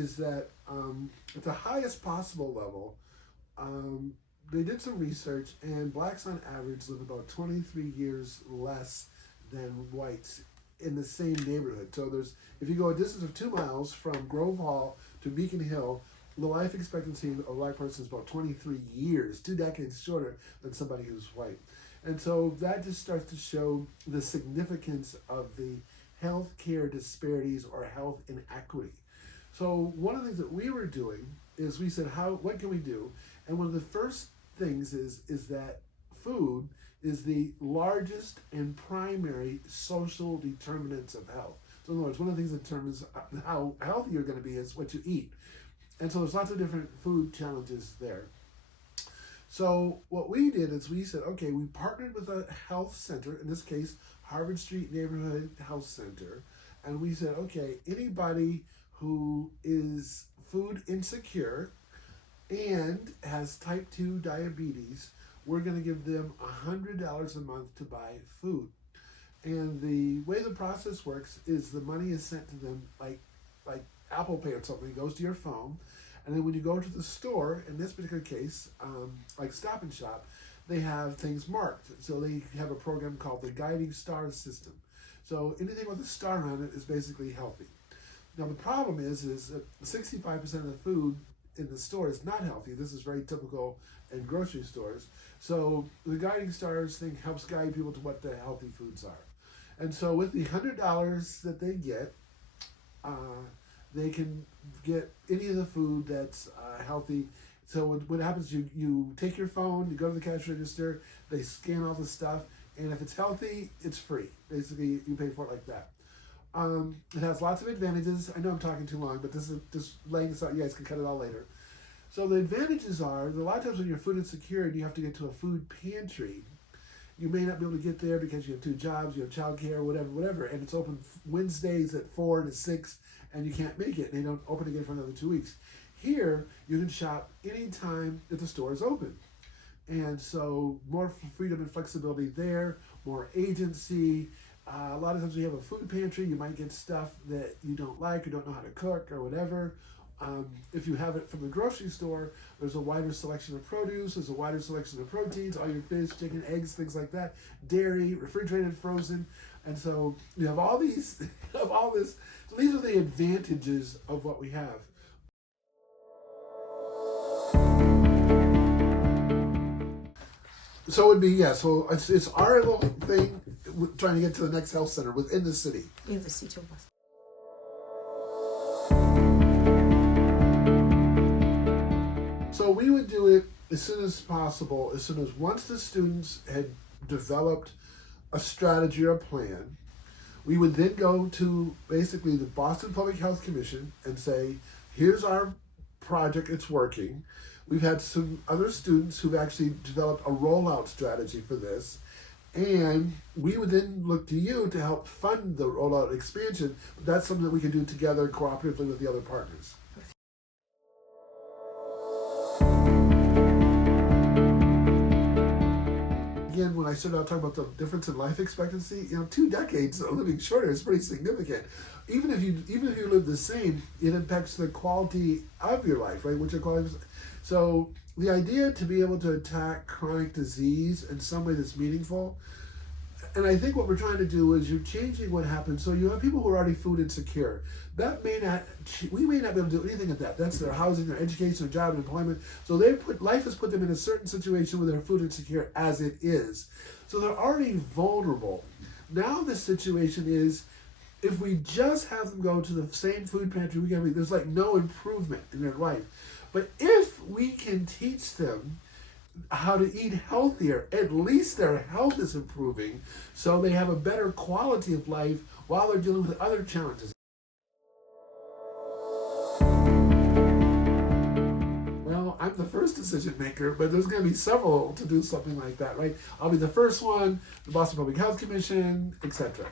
is that at the highest possible level, they did some research, and blacks on average live about 23 years less than whites in the same neighborhood. So if you go a distance of 2 miles from Grove Hall to Beacon Hill, the life expectancy of a black person is about 23 years, 2 decades shorter than somebody who's white. And so that just starts to show the significance of the healthcare disparities or health inequity. So one of the things that we were doing is we said, what can we do? And one of the first things is that food is the largest and primary social determinants of health. So in other words, one of the things that determines how healthy you're going to be is what you eat. And so there's lots of different food challenges there. So what we did is we said, okay, we partnered with a health center, in this case, Harvard Street Neighborhood Health Center, and we said, okay, anybody who is food insecure and has type 2 diabetes, we're going to give them $100 a month to buy food. And the way the process works is the money is sent to them like Apple Pay or something. It goes to your phone. And then when you go to the store, in this particular case, like Stop and Shop, they have things marked. So they have a program called the Guiding Stars System. So anything with a star on it is basically healthy. Now the problem is that 65% of the food in the store is not healthy. This is very typical in grocery stores. So the Guiding Stars thing helps guide people to what the healthy foods are. And so with the $100 that they get, they can get any of the food that's healthy. So what happens, you take your phone, you go to the cash register, they scan all the stuff, and if it's healthy, it's free. Basically, you pay for it like that. It has lots of advantages. I know I'm talking too long, but this is just laying this out. You guys can cut it all later. So the advantages are that a lot of times when you're food insecure and you have to get to a food pantry, you may not be able to get there because you have 2 jobs, you have childcare, whatever, and it's open Wednesdays at 4 to 6, and you can't make it, and they don't open again for another 2 weeks. Here, you can shop anytime that the store is open. And so more freedom and flexibility there, more agency. A lot of times when you have a food pantry, you might get stuff that you don't like or don't know how to cook or whatever. If you have it from the grocery store, there's a wider selection of produce, there's a wider selection of proteins, all your fish, chicken, eggs, things like that, dairy, refrigerated, frozen. And so you have all these, of all this. So these are the advantages of what we have. So it would be, so it's our little thing, trying to get to the next health center within the city. In the city. So we would do it as soon as possible, once the students had developed a strategy or a plan, we would then go to basically the Boston Public Health Commission and say, here's our project, it's working. We've had some other students who've actually developed a rollout strategy for this, and we would then look to you to help fund the rollout expansion. That's something that we can do together cooperatively with the other partners. Again, when I started out talking about the difference in life expectancy, 2 decades of living shorter is pretty significant. Even if you live the same, it impacts the quality of your life, right? Which are qualities. So the idea to be able to attack chronic disease in some way that's meaningful, and I think what we're trying to do is you're changing what happens. So you have people who are already food insecure. We may not be able to do anything at that. That's their housing, their education, their job, and employment. So life has put them in a certain situation where they're food insecure as it is. So they're already vulnerable. Now the situation is, if we just have them go to the same food pantry week every week, there's like no improvement in their life. But if we can teach them how to eat healthier, at least their health is improving, so they have a better quality of life while they're dealing with other challenges. Well, I'm the first decision maker, but there's going to be several to do something like that, right? I'll be the first one, the Boston Public Health Commission, etc.